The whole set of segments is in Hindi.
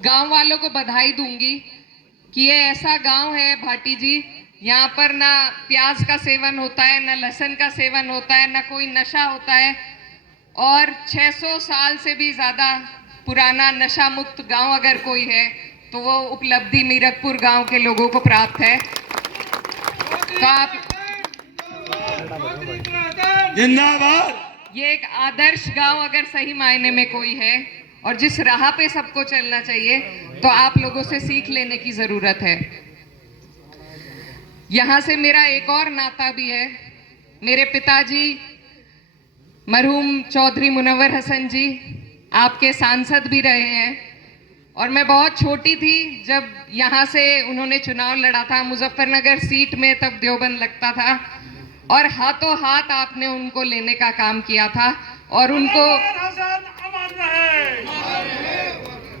गांव वालों को बधाई दूंगी कि ये ऐसा गांव है भाटी जी, यहाँ पर ना प्याज का सेवन होता है, ना लहसुन का सेवन होता है, ना कोई नशा होता है। और 600 साल से भी ज़्यादा पुराना नशा मुक्त गांव अगर कोई है तो वो उपलब्धि मीरकपुर गांव के लोगों को प्राप्त है। तो आप जिंदाबाद। ये एक आदर्श गांव अगर सही मायने में कोई है और जिस राह पे सबको चलना चाहिए तो आप लोगों से सीख लेने की जरूरत है। यहां से मेरा एक और नाता भी है। मेरे पिताजी मरहूम चौधरी मुनव्वर हसन जी आपके सांसद भी रहे हैं और मैं बहुत छोटी थी जब यहाँ से उन्होंने चुनाव लड़ा था मुजफ्फरनगर सीट में, तब देवबंद लगता था और हाथों हाथ आपने उनको लेने का काम किया था और उनको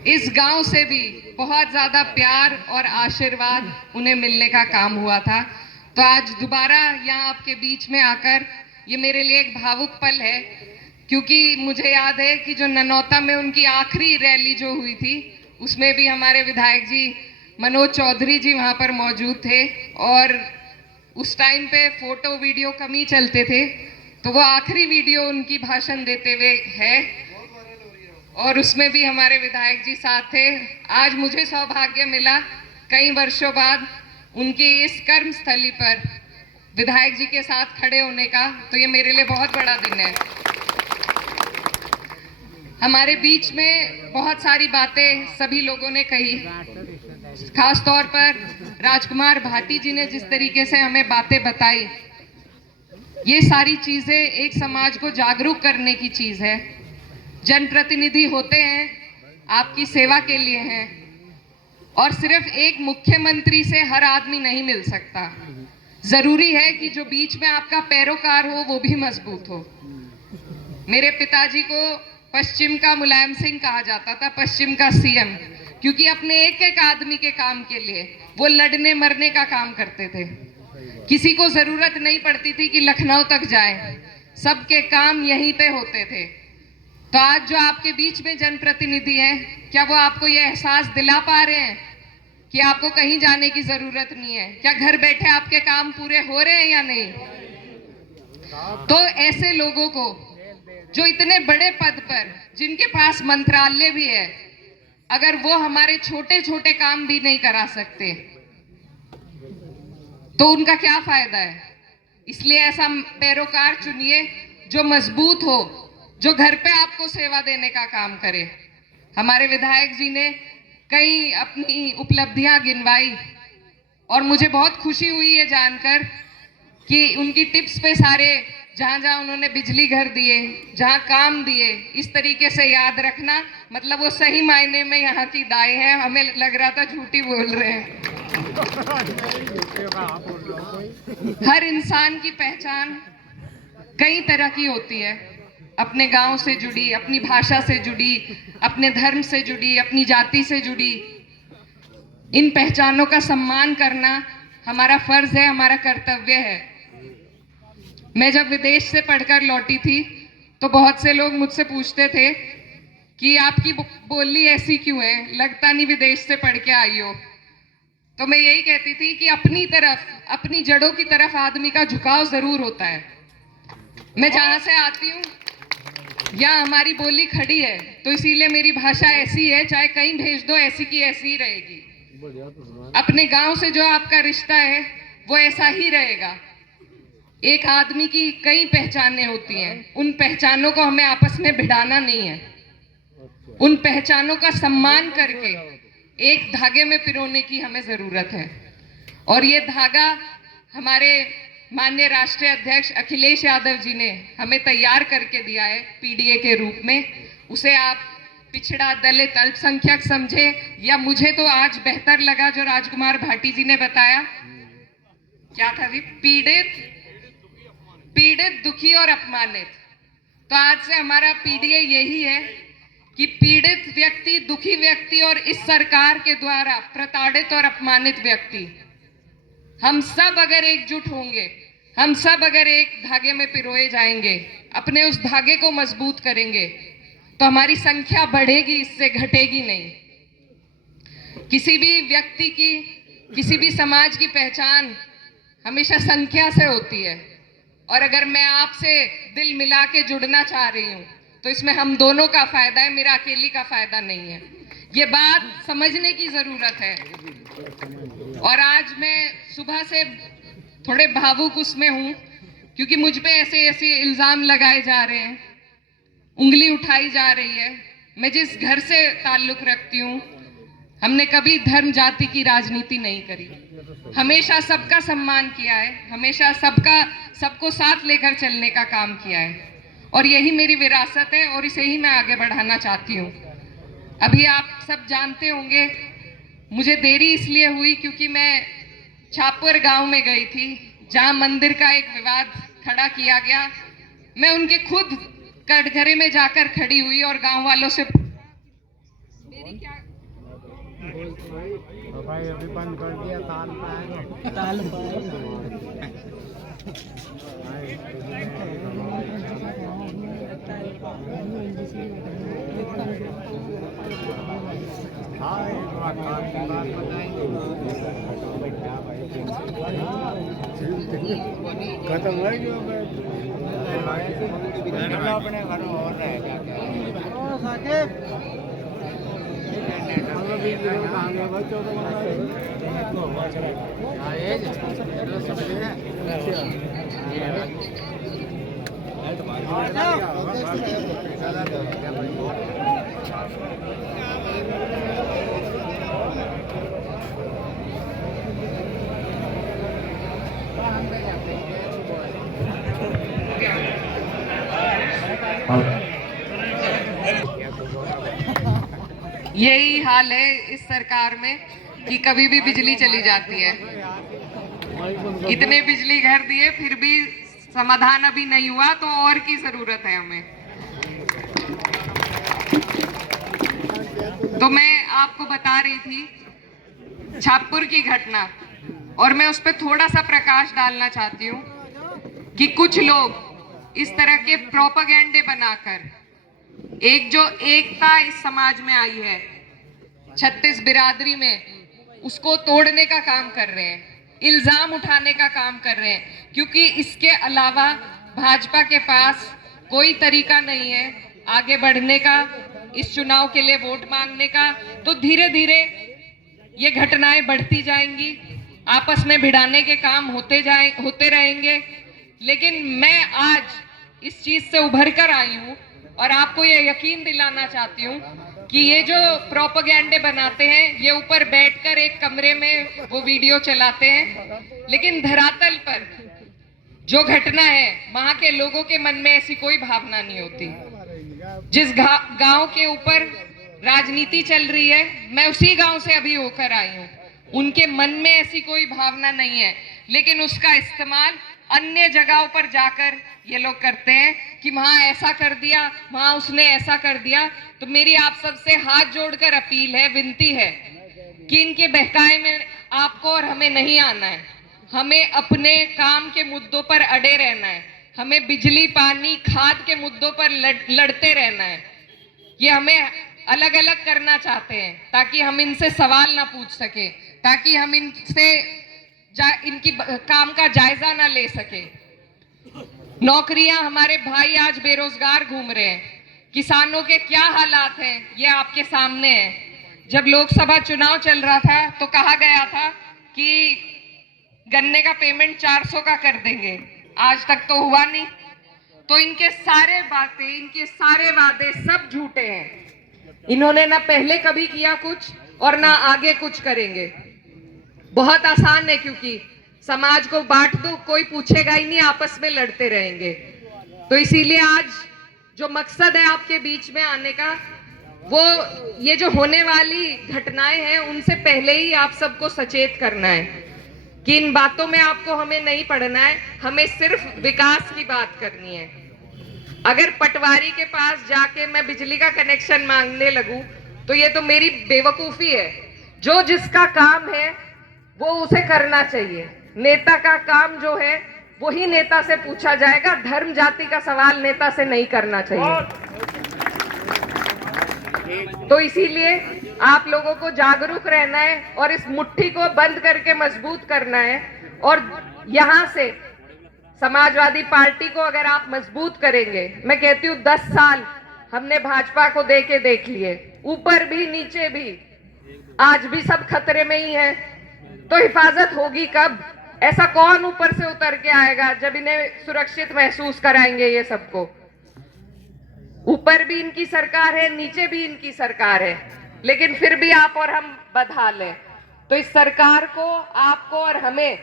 इस गांव से भी बहुत ज्यादा प्यार और आशीर्वाद उन्हें मिलने का काम हुआ था। तो आज दोबारा यहाँ आपके बीच में आकर ये मेरे लिए एक भावुक पल है, क्योंकि मुझे याद है कि जो ननौता में उनकी आखिरी रैली जो हुई थी उसमें भी हमारे विधायक जी मनोज चौधरी जी वहाँ पर मौजूद थे और उस टाइम पे फोटो वीडियो कम ही चलते थे, तो वो आखिरी वीडियो उनकी भाषण देते हुए है और उसमें भी हमारे विधायक जी साथ थे। आज मुझे सौभाग्य मिला कई वर्षों बाद उनकी इस कर्म स्थली पर विधायक जी के साथ खड़े होने का, तो ये मेरे लिए बहुत बड़ा दिन है। हमारे बीच में बहुत सारी बातें सभी लोगों ने कही, खास तौर पर राजकुमार भाटी जी ने जिस तरीके से हमें बातें बताई, ये सारी चीजें एक समाज को जागरूक करने की चीज है। जनप्रतिनिधि होते हैं, आपकी सेवा के लिए हैं और सिर्फ एक मुख्यमंत्री से हर आदमी नहीं मिल सकता। जरूरी है कि जो बीच में आपका पैरोकार हो वो भी मजबूत हो। मेरे पिताजी को पश्चिम का मुलायम सिंह कहा जाता था, पश्चिम का सीएम, क्योंकि अपने एक एक आदमी के काम के लिए वो लड़ने मरने का काम करते थे। किसी को जरूरत नहीं पड़ती थी कि लखनऊ तक जाए, सबके काम यहीं पे होते थे। तो आज जो आपके बीच में जनप्रतिनिधि हैं, क्या वो आपको ये एहसास दिला पा रहे हैं कि आपको कहीं जाने की जरूरत नहीं है? क्या घर बैठे आपके काम पूरे हो रहे हैं या नहीं? तो ऐसे लोगों को जो इतने बड़े पद पर, जिनके पास मंत्रालय भी है, अगर वो हमारे छोटे छोटे काम भी नहीं करा सकते तो उनका क्या फायदा है? इसलिए ऐसा पैरोकार चुनिए जो मजबूत हो, जो घर पे आपको सेवा देने का काम करे। हमारे विधायक जी ने कई अपनी उपलब्धियां गिनवाई और मुझे बहुत खुशी हुई ये जानकर कि उनकी टिप्स पे सारे जहां जहां उन्होंने बिजली घर दिए, जहां काम दिए, इस तरीके से याद रखना, मतलब वो सही मायने में यहाँ की दाई है। हमें लग रहा था झूठी बोल रहे हैं। हर इंसान की पहचान कई तरह की होती है, अपने गांव से जुड़ी, अपनी भाषा से जुड़ी, अपने धर्म से जुड़ी, अपनी जाति से जुड़ी। इन पहचानों का सम्मान करना हमारा फर्ज है, हमारा कर्तव्य है। मैं जब विदेश से पढ़कर लौटी थी तो बहुत से लोग मुझसे पूछते थे कि आपकी बोली ऐसी क्यों है, लगता नहीं विदेश से पढ़ के आई हो। तो मैं यही कहती थी कि अपनी तरफ, अपनी जड़ों की तरफ आदमी का झुकाव जरूर होता है। मैं जहां से आती हूँ यहाँ हमारी बोली खड़ी है, तो इसीलिए मेरी भाषा ऐसी है, चाहे कहीं भेज दो ऐसी की ऐसी ही रहेगी। अपने गांव से जो आपका रिश्ता है वो ऐसा ही रहेगा। एक आदमी की कई पहचानें होती हैं, उन पहचानों को हमें आपस में भिड़ाना नहीं है। उन पहचानों का सम्मान करके एक धागे में पिरोने की हमें जरूरत है। और ये धागा हमारे माननीय राष्ट्रीय अध्यक्ष अखिलेश यादव जी ने हमें तैयार करके दिया है पीडीए के रूप में। उसे आप पिछड़ा, दलित, अल्पसंख्यक समझे या मुझे तो आज बेहतर लगा जो राजकुमार भाटी जी ने बताया, क्या था जी, पीड़ित, दुखी और अपमानित। तो आज से हमारा पीडीए यही है कि पीड़ित व्यक्ति, दुखी व्यक्ति और इस सरकार के द्वारा प्रताड़ित और अपमानित व्यक्ति, हम सब अगर एकजुट होंगे, हम सब अगर एक धागे में पिरोए जाएंगे, अपने उस धागे को मजबूत करेंगे, तो हमारी संख्या बढ़ेगी, इससे घटेगी नहीं। किसी भी व्यक्ति की, किसी भी समाज की पहचान हमेशा संख्या से होती है, और अगर मैं आपसे दिल मिला के जुड़ना चाह रही हूँ तो इसमें हम दोनों का फायदा है, मेरा अकेली का फायदा नहीं है। ये बात समझने की जरूरत है। और आज मैं सुबह से थोड़े भावुक उसमें हूँ, क्योंकि मुझ पे ऐसे ऐसे इल्जाम लगाए जा रहे हैं, उंगली उठाई जा रही है। मैं जिस घर से ताल्लुक रखती हूँ, हमने कभी धर्म जाति की राजनीति नहीं करी, हमेशा सबका सम्मान किया है, हमेशा सबको साथ लेकर चलने का काम किया है, और यही मेरी विरासत है और इसे ही मैं आगे बढ़ाना चाहती हूँ। अभी आप सब जानते होंगे, मुझे देरी इसलिए हुई क्योंकि मैं छापुर गांव में गई थी, जहां मंदिर का एक विवाद खड़ा किया गया। मैं उनके खुद कटघरे में जाकर खड़ी हुई और गांव वालों से मेरी क्या भाई अभी बंद कर दिया ताल हाँ एक बात खत्म हो गया अपने घर में और रह यही हाल है इस सरकार में कि कभी भी बिजली चली जाती है। इतने बिजली घर दिए फिर भी समाधान अभी नहीं हुआ, तो और की जरूरत है हमें। तो मैं आपको बता रही थी छापुर की घटना, और मैं उस पर थोड़ा सा प्रकाश डालना चाहती हूँ कि कुछ लोग इस तरह के प्रोपेगेंडे बनाकर एक जो एकता इस समाज में आई है 36 बिरादरी में, उसको तोड़ने का काम कर रहे हैं, इल्जाम उठाने का काम कर रहे हैं, क्योंकि इसके अलावा भाजपा के पास कोई तरीका नहीं है आगे बढ़ने का, इस चुनाव के लिए वोट मांगने का। तो धीरे धीरे ये घटनाएं बढ़ती जाएंगी, आपस में भिड़ाने के काम होते रहेंगे। लेकिन मैं आज इस चीज से उभर कर आई हूं और आपको ये यकीन दिलाना चाहती हूँ कि ये जो प्रोपेगेंडे बनाते हैं, ये ऊपर बैठकर एक कमरे में वो वीडियो चलाते हैं, लेकिन धरातल पर जो घटना है वहां के लोगों के मन में ऐसी कोई भावना नहीं होती। जिस गांव के ऊपर राजनीति चल रही है, मैं उसी गांव से अभी होकर आई हूँ, उनके मन में ऐसी कोई भावना नहीं है, लेकिन उसका इस्तेमाल अन्य जगहों पर जाकर ये लोग करते हैं कि वहां ऐसा कर दिया, वहां उसने ऐसा कर दिया। तो मेरी आप सबसे हाथ जोड़कर अपील है, विनती है कि इनके बहकाए में आपको और हमें नहीं आना है। हमें अपने काम के मुद्दों पर अड़े रहना है, हमें बिजली, पानी, खाद के मुद्दों पर लड़ते रहना है। ये हमें अलग अलग करना चाहते हैं ताकि हम इनसे सवाल ना पूछ सके, ताकि हम इनसे इनकी काम का जायजा ना ले सके। नौकरियां, हमारे भाई आज बेरोजगार घूम रहे हैं, किसानों के क्या हालात हैं ये आपके सामने है। जब लोकसभा चुनाव चल रहा था तो कहा गया था कि गन्ने का पेमेंट 400 का कर देंगे, आज तक तो हुआ नहीं। तो इनके सारे बातें, इनके सारे वादे सब झूठे हैं। इन्होंने ना पहले कभी किया कुछ और ना आगे कुछ करेंगे। बहुत आसान है, क्योंकि समाज को बांट दो, कोई पूछेगा ही नहीं, आपस में लड़ते रहेंगे। तो इसीलिए आज जो मकसद है आपके बीच में आने का, वो ये जो होने वाली घटनाएं हैं उनसे पहले ही आप सबको सचेत करना है कि इन बातों में आपको हमें नहीं पड़ना है, हमें सिर्फ विकास की बात करनी है। अगर पटवारी के पास जाके मैं बिजली का कनेक्शन मांगने लगूं तो ये तो मेरी बेवकूफी है। जो जिसका काम है वो उसे करना चाहिए। नेता का काम जो है वही नेता से पूछा जाएगा, धर्म जाति का सवाल नेता से नहीं करना चाहिए। तो इसीलिए आप लोगों को जागरूक रहना है और इस मुट्ठी को बंद करके मजबूत करना है। और यहां से समाजवादी पार्टी को अगर आप मजबूत करेंगे, मैं कहती हूँ 10 साल हमने भाजपा को देख लिए, ऊपर भी नीचे भी, आज भी सब खतरे में ही है, तो हिफाजत होगी कब? ऐसा कौन ऊपर से उतर के आएगा जब इन्हें सुरक्षित महसूस कराएंगे? ये सबको ऊपर भी इनकी सरकार है, नीचे भी इनकी सरकार है, लेकिन फिर भी आप और हम बदहाल हैं। तो इस सरकार को, आपको और हमें,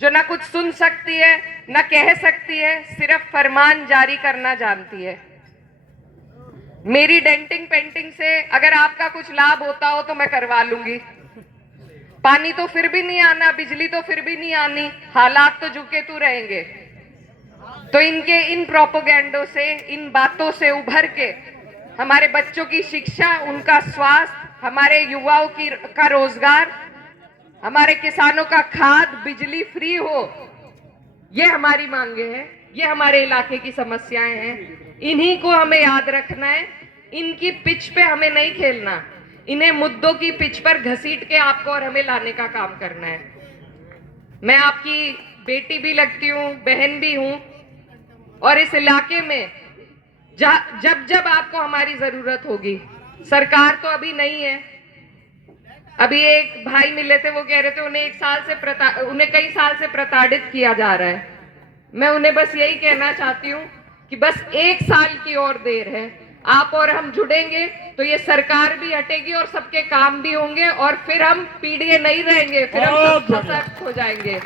जो ना कुछ सुन सकती है ना कह सकती है, सिर्फ फरमान जारी करना जानती है। मेरी डेंटिंग पेंटिंग से अगर आपका कुछ लाभ होता हो तो मैं करवा लूंगी। पानी तो फिर भी नहीं आना, बिजली तो फिर भी नहीं आनी, हालात तो झुके तू रहेंगे। तो इनके इन प्रोपोगेंडो से, इन बातों से उभर के हमारे बच्चों की शिक्षा, उनका स्वास्थ्य, हमारे युवाओं की का रोजगार, हमारे किसानों का खाद, बिजली फ्री हो, ये हमारी मांगे हैं, ये हमारे इलाके की समस्याएं हैं। इन्हीं को हमें याद रखना है। इनकी पिच पे हमें नहीं खेलना, इन्हें मुद्दों की पिच पर घसीट के आपको और हमें लाने का काम करना है। मैं आपकी बेटी भी लगती हूँ, बहन भी हूँ, और इस इलाके में जब जब आपको हमारी जरूरत होगी, सरकार तो अभी नहीं है। अभी एक भाई मिले थे, वो कह रहे थे उन्हें कई साल से प्रताड़ित किया जा रहा है। मैं उन्हें बस यही कहना चाहती हूँ कि बस 1 साल की और देर है, आप और हम जुड़ेंगे तो ये सरकार भी हटेगी और सबके काम भी होंगे, और फिर हम पीडीए नहीं रहेंगे, फिर हम सशक्त हो जाएंगे।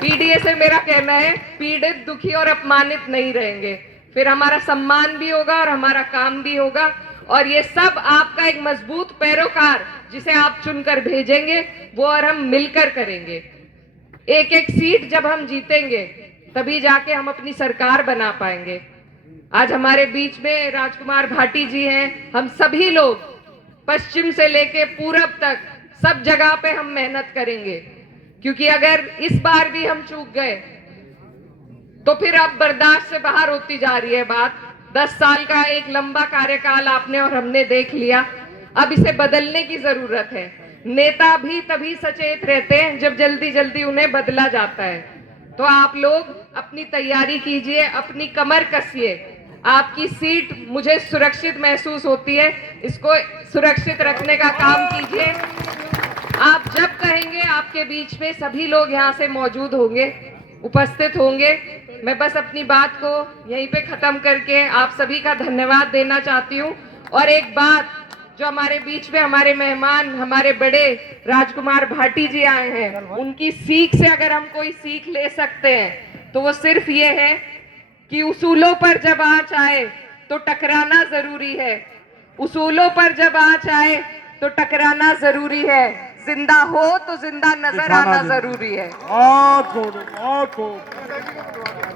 पीडीए से मेरा कहना है, पीड़ित, दुखी और अपमानित नहीं रहेंगे, फिर हमारा सम्मान भी होगा और हमारा काम भी होगा। और ये सब आपका एक मजबूत पैरोकार जिसे आप चुनकर भेजेंगे, वो और हम मिलकर करेंगे। एक एक सीट जब हम जीतेंगे तभी जाके हम अपनी सरकार बना पाएंगे। आज हमारे बीच में राजकुमार भाटी जी हैं। हम सभी लोग पश्चिम से लेके पूरब तक सब जगह पे हम मेहनत करेंगे, क्योंकि अगर इस बार भी हम चूक गए तो फिर अब बर्दाश्त से बाहर होती जा रही है बात। 10 साल का एक लंबा कार्यकाल आपने और हमने देख लिया, अब इसे बदलने की जरूरत है। नेता भी तभी सचेत रहते हैं जब जल्दी जल्दी उन्हें बदला जाता है। तो आप लोग अपनी तैयारी कीजिए, अपनी कमर कसिए। आपकी सीट मुझे सुरक्षित महसूस होती है, इसको सुरक्षित रखने का काम कीजिए। आप जब कहेंगे, आपके बीच में सभी लोग यहाँ से मौजूद होंगे, उपस्थित होंगे। मैं बस अपनी बात को यहीं पे खत्म करके आप सभी का धन्यवाद देना चाहती हूँ। और एक बात, जो हमारे बीच में हमारे मेहमान, हमारे बड़े राजकुमार भाटी जी आए हैं, उनकी सीख से अगर हम कोई सीख ले सकते हैं तो वो सिर्फ ये है कि उसूलों पर जब आंच आए तो टकराना जरूरी है। उसूलों पर जब आंच आए तो टकराना जरूरी है। जिंदा हो तो जिंदा नजर आना जरूरी है। बहुत खूब, बहुत खूब।